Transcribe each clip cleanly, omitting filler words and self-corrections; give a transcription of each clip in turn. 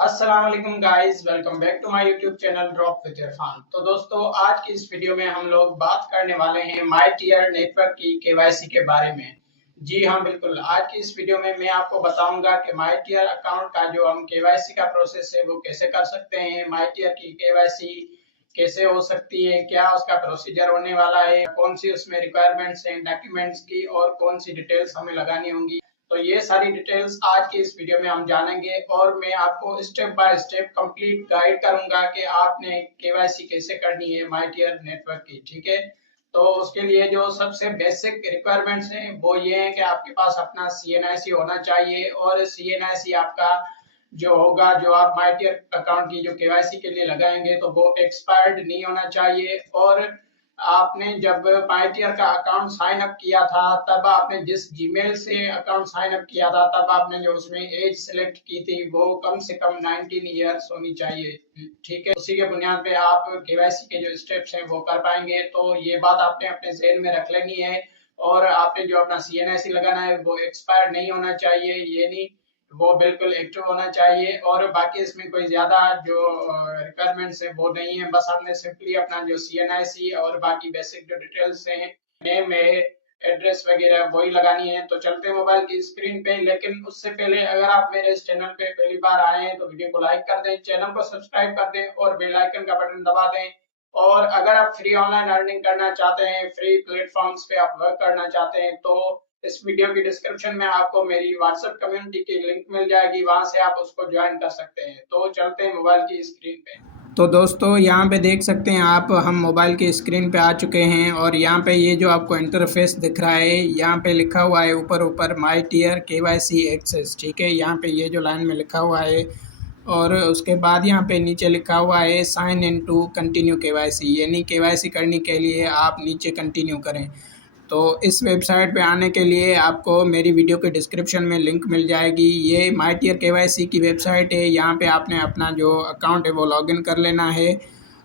अस्सलाम वालेकुम guys, welcome back to my YouTube channel drop with Irfan. तो दोस्तों, आज की इस वीडियो में हम लोग बात करने वाले हैं माई टियर नेटवर्क की केवाईसी के बारे में। जी हाँ, बिल्कुल। आज की इस वीडियो में मैं आपको बताऊंगा कि माई टियर अकाउंट का जो हम केवाईसी का प्रोसेस है वो कैसे कर सकते हैं, माई टियर की केवाईसी कैसे हो सकती है, क्या उसका प्रोसीजर होने वाला है, कौन सी उसमें रिक्वायरमेंट्स हैं डॉक्यूमेंट्स की और कौन सी डिटेल्स हमें लगानी होंगी। तो ये सारी डिटेल्स आज की इस वीडियो में हम जानेंगे और मैं आपको step by step complete guide करूंगा कि आपने केवाईसी कैसे करनी है माई टियर नेटवर्क की। ठीक है, तो उसके लिए जो सबसे बेसिक रिक्वायरमेंट्स हैं वो ये है कि आपके पास अपना सीएनआईसी होना चाहिए और सीएनआईसी आपका जो होगा, जो आप माई टियर अकाउंट की जो केवाईसी के लिए लगाएंगे तो वो एक्सपायर्ड नहीं होना चाहिए। और आपने जब पाइटियर का अकाउंट साइन अप किया था तब आपने जिस जीमेल से अकाउंट साइन अप किया था तब आपने जो उसमें एज सिलेक्ट की थी वो कम से कम 19 इयर्स होनी चाहिए। ठीक है, उसी के बुनियाद पे आप केवाईसी के जो स्टेप्स हैं वो कर पाएंगे। तो ये बात आपने अपने ज़हन में रख लेनी है। और आपने जो अपना सीएनआईसी लगाना है वो एक्सपायर नहीं होना चाहिए, ये नहीं, वो बिल्कुल एक्टिव होना चाहिए। और बाकी इसमें कोई ज्यादा जो रिक्वायरमेंट्स है वो नहीं है, बस आपने सिंपली अपना जो सीएनआईसी और बाकी बेसिक जो डिटेल्स हैं, नेम है, एड्रेस वगैरह वही लगानी है। तो चलते हैं मोबाइल की स्क्रीन पे, लेकिन उससे पहले अगर आप मेरे इस चैनल पे पहली बार आए हैं तो वीडियो को लाइक कर दें, चैनल को सब्सक्राइब कर दें और बेल आइकन का बटन दबा दें। और अगर आप फ्री ऑनलाइन अर्निंग करना चाहते हैं, फ्री प्लेटफॉर्म्स पे आप वर्क करना चाहते हैं, तो इस वीडियो की डिस्क्रिप्शन में आपको मेरी व्हाट्सएप कम्युनिटी की लिंक मिल जाएगी, वहां से आप उसको ज्वाइन कर सकते हैं। तो चलते हैं मोबाइल की स्क्रीन पे। तो दोस्तों, यहाँ पे देख सकते हैं आप, हम मोबाइल की स्क्रीन पे आ चुके हैं और यहाँ पे ये जो आपको इंटरफेस दिख रहा है, यहाँ पे लिखा हुआ है ऊपर ऊपर माई टियर केवाईसी एक्सेस। ठीक है, यहाँ पे ये जो लाइन में लिखा हुआ है और उसके बाद यहाँ पे नीचे लिखा हुआ है sign in to continue KYC, यानी केवाईसी करने के लिए आप नीचे कंटिन्यू करें। तो इस वेबसाइट पे आने के लिए आपको मेरी वीडियो के डिस्क्रिप्शन में लिंक मिल जाएगी। ये माई टियर केवाईसी की वेबसाइट है, यहाँ पे आपने अपना जो अकाउंट है वो लॉगिन कर लेना है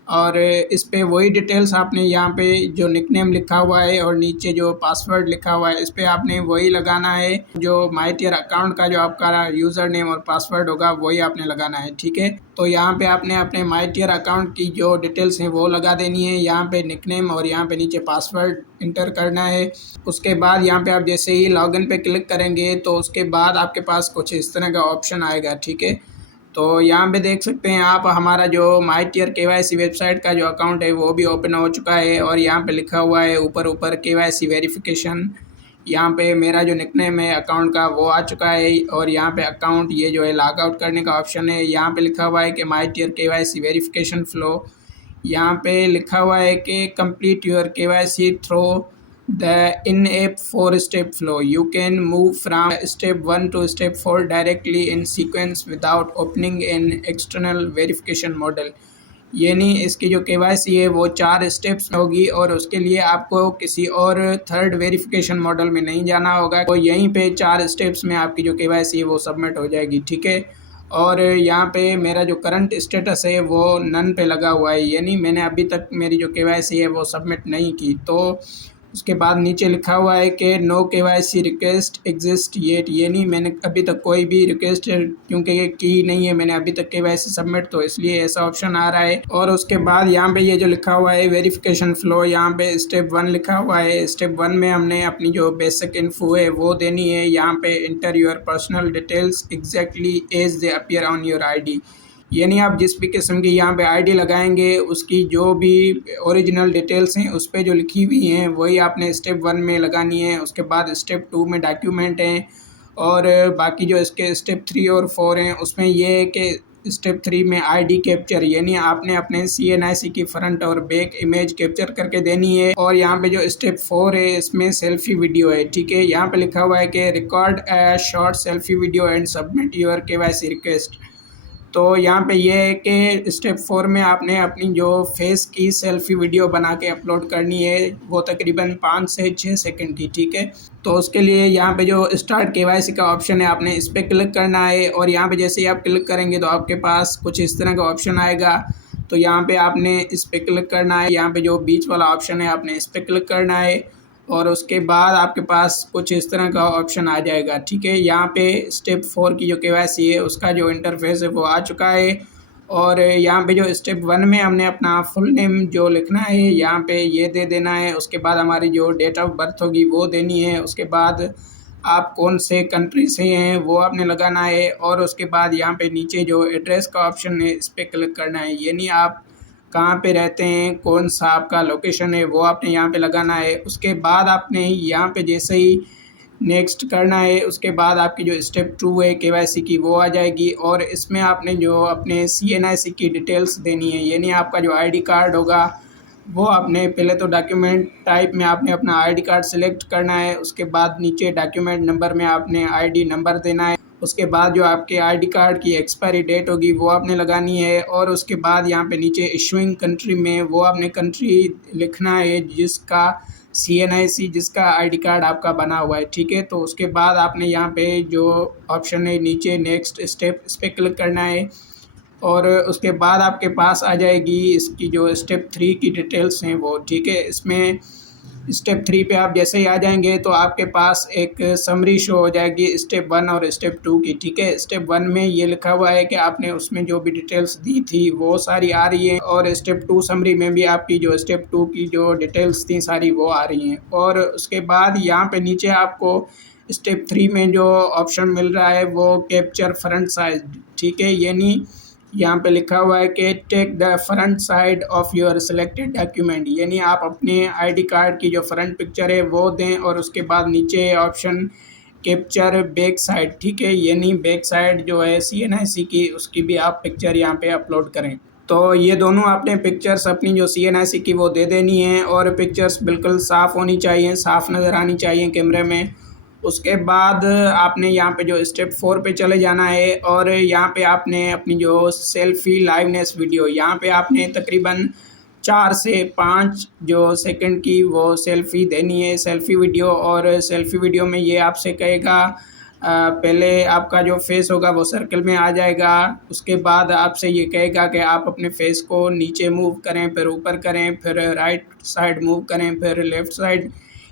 और इस पे वही डिटेल्स आपने यहाँ पे जो निकनेम लिखा हुआ है और नीचे जो पासवर्ड लिखा हुआ है इस पे आपने वही लगाना है। जो माई टियर अकाउंट का जो आपका यूज़र नेम और पासवर्ड होगा वही आपने लगाना है। ठीक है, तो यहाँ पे आपने अपने माई टियर अकाउंट की जो डिटेल्स हैं वो लगा देनी है, यहाँ पे निकनेम और यहाँ पे नीचे पासवर्ड इंटर करना है। उसके बाद यहाँ पे आप जैसे ही लॉगिन पे क्लिक करेंगे तो उसके बाद आपके पास कुछ इस तरह का ऑप्शन आएगा। ठीक है, तो यहाँ पे देख सकते हैं आप, हमारा जो माई टियर केवाईसी वेबसाइट का जो अकाउंट है वो भी ओपन हो चुका है और यहाँ पे लिखा हुआ है ऊपर ऊपर केवाईसी वेरिफिकेशन। यहाँ पे मेरा जो निकनेम है अकाउंट का वो आ चुका है और यहाँ पे अकाउंट ये जो है लॉग आउट करने का ऑप्शन है। यहाँ पे लिखा हुआ है कि माई टियर केवाईसी वेरिफिकेशन फ्लो। यहाँ पे लिखा हुआ है कि complete your KYC through the in-app four-step flow. You can move from step 1 to step 4 directly in sequence without opening an external verification model. यानी इसकी जो केवाईसी है वो 4 स्टेप्स में होगी और उसके लिए आपको किसी और थर्ड वेरिफिकेशन मॉडल में नहीं जाना होगा। तो यहीं पे 4 स्टेप्स में आपकी जो केवाईसी है वो सबमिट हो जाएगी। ठीक है, और यहाँ पे मेरा जो करंट स्टेटस है वो नन पे लगा हुआ है, यानी मैंने अभी तक मेरी जो केवाईसी है वो सबमिट नहीं की। तो उसके बाद नीचे लिखा हुआ है कि no KYC request exist yet, यानी मैंने अभी तक कोई भी रिक्वेस्ट क्योंकि की नहीं है मैंने अभी तक केवाईसी सबमिट, तो इसलिए ऐसा ऑप्शन आ रहा है। और उसके बाद यहाँ पे ये जो लिखा हुआ है वेरिफिकेशन फ्लो, यहाँ पे स्टेप 1 लिखा हुआ है। स्टेप 1 में हमने अपनी जो बेसिक इन्फो है वो देनी है। यहाँ पे enter your personal details exactly as they appear on your I, यानी आप जिस भी किस्म की यहाँ पे आईडी लगाएंगे उसकी जो भी ओरिजिनल डिटेल्स हैं उस पर जो लिखी हुई हैं वही आपने स्टेप 1 में लगानी है। उसके बाद स्टेप 2 में डॉक्यूमेंट हैं और बाकी जो इसके स्टेप 3 और 4 हैं उसमें ये है कि स्टेप 3 में आईडी कैप्चर, यानी आपने अपने सीएनआईसी की फ्रंट और बैक इमेज कैप्चर करके देनी है। और यहाँ पे जो स्टेप 4 है इसमें सेल्फी वीडियो है। ठीक है, यहाँ पे लिखा हुआ है कि record a short selfie video and submit your KYC request. तो यहाँ पे ये है कि स्टेप 4 में आपने अपनी जो फेस की सेल्फी वीडियो बना के अपलोड करनी है, वो तकरीबन 5 से 6 सेकंड की। ठीक है, तो उसके लिए यहाँ पे जो स्टार्ट केवाईसी का ऑप्शन है आपने इस पर क्लिक करना है और यहाँ पे जैसे ही आप क्लिक करेंगे तो आपके पास कुछ इस तरह का ऑप्शन आएगा। तो यहाँ पे आपने इस पर क्लिक करना है, यहाँ पे जो बीच वाला ऑप्शन है आपने इस पर क्लिक करना है और उसके बाद आपके पास कुछ इस तरह का ऑप्शन आ जाएगा। ठीक है, यहाँ पे स्टेप 4 की जो केवाईसी है उसका जो इंटरफेस है वो आ चुका है। और यहाँ पे जो स्टेप 1 में हमने अपना फुल नेम जो लिखना है यहाँ पे ये दे देना है। उसके बाद हमारी जो डेट ऑफ बर्थ होगी वो देनी है। उसके बाद आप कौन से कंट्री से हैं वो आपने लगाना है। और उसके बाद यहाँ पे नीचे जो एड्रेस का ऑप्शन है इस पर क्लिक करना है, यानी आप कहाँ पे रहते हैं, कौन सा आपका लोकेशन है वो आपने यहाँ पे लगाना है। उसके बाद आपने यहाँ पे जैसे ही नेक्स्ट करना है उसके बाद आपकी जो स्टेप 2 है केवाईसी की वो आ जाएगी। और इसमें आपने जो अपने सीएनआईसी की डिटेल्स देनी है, यानी आपका जो आईडी कार्ड होगा वो आपने पहले तो डॉक्यूमेंट टाइप में आपने अपना आईडी कार्ड सेलेक्ट करना है। उसके बाद नीचे डॉक्यूमेंट नंबर में आपने आईडी नंबर देना है। उसके बाद जो आपके आईडी कार्ड की एक्सपायरी डेट होगी वो आपने लगानी है। और उसके बाद यहाँ पे नीचे इशूइंग कंट्री में वो आपने कंट्री लिखना है जिसका सीएनआईसी जिसका आईडी कार्ड आपका बना हुआ है। ठीक है, तो उसके बाद आपने यहाँ पे जो ऑप्शन है नीचे नेक्स्ट स्टेप इस पर क्लिक करना है। और उसके बाद आपके पास आ जाएगी इसकी जो स्टेप 3 की डिटेल्स हैं वो। ठीक है, इसमें स्टेप 3 पे आप जैसे ही आ जाएंगे तो आपके पास एक समरी शो हो जाएगी स्टेप 1 और स्टेप 2 की। ठीक है, स्टेप 1 में ये लिखा हुआ है कि आपने उसमें जो भी डिटेल्स दी थी वो सारी आ रही है। और स्टेप 2 समरी में भी आपकी जो स्टेप 2 की जो डिटेल्स थी सारी वो आ रही हैं। और उसके बाद यहाँ पे नीचे आपको स्टेप 3 में जो ऑप्शन मिल रहा है वो कैप्चर फ्रंट साइज। ठीक है, यानी यहाँ पे लिखा हुआ है कि take the front side of your selected document, यानी आप अपने आईडी कार्ड की जो फ्रंट पिक्चर है वो दें। और उसके बाद नीचे ऑप्शन कैप्चर बैक साइड। ठीक है, यानी बैक साइड जो है सीएनआईसी की उसकी भी आप पिक्चर यहाँ पे अपलोड करें। तो ये दोनों आपने पिक्चर्स अपनी जो सीएनआईसी की वो दे देनी है। और पिक्चर्स बिल्कुल साफ़ होनी चाहिए, साफ़ नज़र आनी चाहिए कैमरे में। उसके बाद आपने यहाँ पे जो स्टेप 4 पे चले जाना है। और यहाँ पे आपने अपनी जो सेल्फ़ी लाइवनेस वीडियो यहाँ पे आपने तकरीबन 4 से 5 जो सेकंड की वो सेल्फ़ी देनी है, सेल्फ़ी वीडियो। और सेल्फ़ी वीडियो में ये आपसे कहेगा पहले आपका जो फेस होगा वो सर्कल में आ जाएगा। उसके बाद आपसे ये कहेगा कि आप अपने फेस को नीचे मूव करें, फिर ऊपर करें, फिर राइट साइड मूव करें, फिर लेफ़्ट साइड,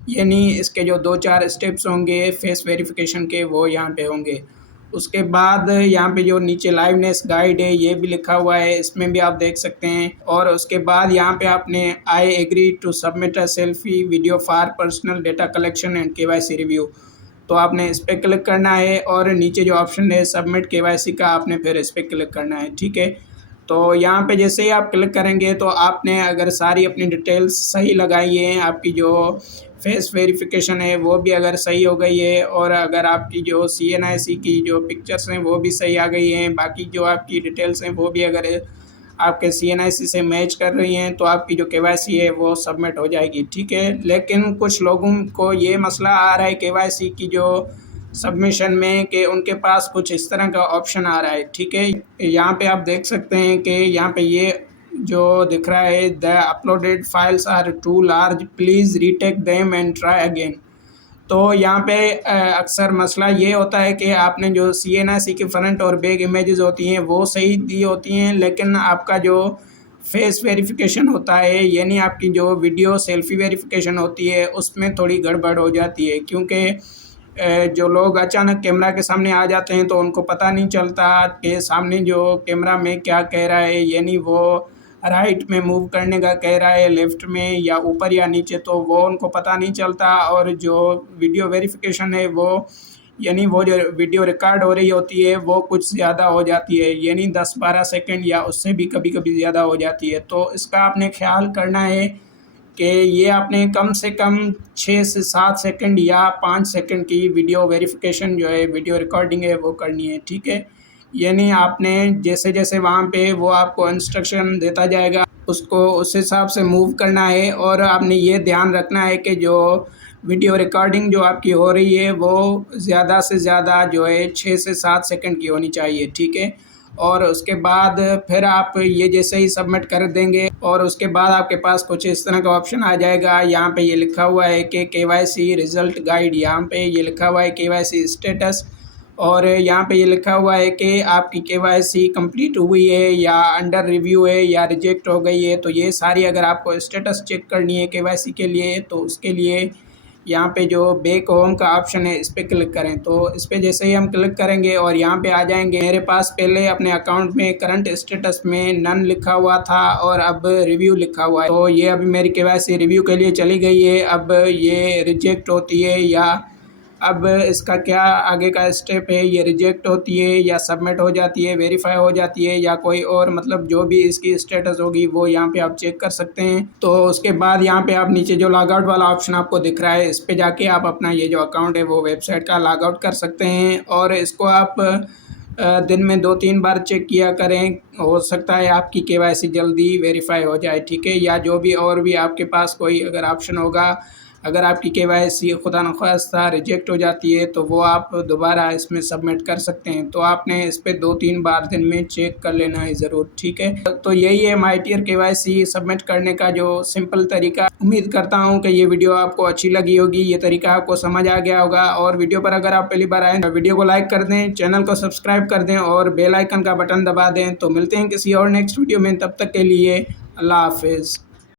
यानी इसके जो 2-4 स्टेप्स होंगे फेस वेरिफिकेशन के वो यहाँ पे होंगे। उसके बाद यहाँ पे जो नीचे लाइवनेस गाइड है ये भी लिखा हुआ है, इसमें भी आप देख सकते हैं। और उसके बाद यहाँ पे आपने I agree to submit a selfie video for personal data collection and KYC review, तो आपने इस पर क्लिक करना है। और नीचे जो ऑप्शन है सबमिट केवाईसी का आपने फिर इस पर क्लिक करना है। ठीक है, तो यहाँ पे जैसे ही आप क्लिक करेंगे तो आपने अगर सारी अपनी डिटेल्स सही लगाई हैं, आपकी जो फेस वेरिफिकेशन है वो भी अगर सही हो गई है, और अगर आपकी जो सीएनआईसी की जो पिक्चर्स हैं वो भी सही आ गई हैं, बाकी जो आपकी डिटेल्स हैं वो भी अगर आपके सीएनआईसी से मैच कर रही हैं तो आपकी जो केवाईसी है वो सबमिट हो जाएगी। ठीक है, लेकिन कुछ लोगों को ये मसला आ रहा है केवाईसी की जो सबमिशन में कि उनके पास कुछ इस तरह का ऑप्शन आ रहा है। ठीक है, यहाँ पे आप देख सकते हैं कि यहाँ पे ये जो दिख रहा है the uploaded files are too large please retake them and try again. तो यहाँ पे अक्सर मसला ये होता है कि आपने जो सीएनआईसी की फ्रंट और बैक इमेजेस होती हैं वो सही दी होती हैं, लेकिन आपका जो फेस वेरिफिकेशन होता है यानी आपकी जो वीडियो सेल्फी वेरिफिकेशन होती है उसमें थोड़ी गड़बड़ हो जाती है। क्योंकि जो लोग अचानक कैमरा के सामने आ जाते हैं तो उनको पता नहीं चलता कि सामने जो कैमरा में क्या कह रहा है, यानी वो राइट में मूव करने का कह रहा है, लेफ़्ट में या ऊपर या नीचे, तो वो उनको पता नहीं चलता। और जो वीडियो वेरिफिकेशन है वो यानी वो जो वीडियो रिकॉर्ड हो रही होती है वो कुछ ज़्यादा हो जाती है, यानी 10-12 सेकंड या उससे भी कभी कभी ज़्यादा हो जाती है। तो इसका आपने ख्याल करना है कि ये आपने कम से कम 6 से 7 सेकंड या 5 सेकंड की वीडियो वेरिफिकेशन जो है वीडियो रिकॉर्डिंग है वो करनी है। ठीक है, यानी आपने जैसे जैसे वहाँ पे वो आपको इंस्ट्रक्शन देता जाएगा उसको उस हिसाब से मूव करना है। और आपने ये ध्यान रखना है कि जो वीडियो रिकॉर्डिंग जो आपकी हो रही है वो ज़्यादा से ज़्यादा जो है 6 से 7 सेकंड की होनी चाहिए। ठीक है, और उसके बाद फिर आप ये जैसे ही सबमिट कर देंगे और उसके बाद आपके पास कुछ इस तरह का ऑप्शन आ जाएगा। यहाँ पे ये लिखा हुआ है कि केवाईसी रिजल्ट गाइड, यहाँ पे ये लिखा हुआ है केवाईसी स्टेटस, और यहाँ पे ये लिखा हुआ है कि आपकी केवाईसी कंप्लीट हुई है या अंडर रिव्यू है या रिजेक्ट हो गई है। तो ये सारी अगर आपको स्टेटस चेक करनी है केवाईसी के लिए तो उसके लिए यहाँ पे जो बैक होम का ऑप्शन है इस पर क्लिक करें। तो इस पर जैसे ही हम क्लिक करेंगे और यहाँ पे आ जाएंगे, मेरे पास पहले अपने अकाउंट में करंट स्टेटस में नन लिखा हुआ था और अब रिव्यू लिखा हुआ है। तो ये अभी मेरी केवाईसी रिव्यू के लिए चली गई है। अब ये रिजेक्ट होती है या अब इसका क्या आगे का स्टेप है, ये रिजेक्ट होती है या सबमिट हो जाती है, वेरीफाई हो जाती है या कोई और मतलब जो भी इसकी स्टेटस होगी वो यहाँ पे आप चेक कर सकते हैं। तो उसके बाद यहाँ पे आप नीचे जो लॉग आउट वाला ऑप्शन आपको दिख रहा है इस पे जाके आप अपना ये जो अकाउंट है वो वेबसाइट का लॉग आउट कर सकते हैं। और इसको आप दिन में 2-3 बार चेक किया करें, हो सकता है आपकी केवाईसी जल्दी वेरीफाई हो जाए, ठीक है। या जो भी और भी आपके पास कोई अगर ऑप्शन होगा, अगर आपकी केवाईसी खुदा न खास्ता रिजेक्ट हो जाती है तो वो आप दोबारा इसमें सबमिट कर सकते हैं। तो आपने इस पर 2-3 बार दिन में चेक कर लेना है ज़रूर, ठीक है। तो यही है माई टियर केवाईसी सबमिट करने का जो सिंपल तरीका। उम्मीद करता हूँ कि ये वीडियो आपको अच्छी लगी होगी, ये तरीका आपको समझ आ गया होगा। और वीडियो पर अगर आप पहली बार आए तो वीडियो को लाइक कर दें, चैनल को सब्सक्राइब कर दें और बेल आइकन का बटन दबा दें। तो मिलते हैं किसी और नेक्स्ट वीडियो में, तब तक के लिए अल्लाह हाफिज़।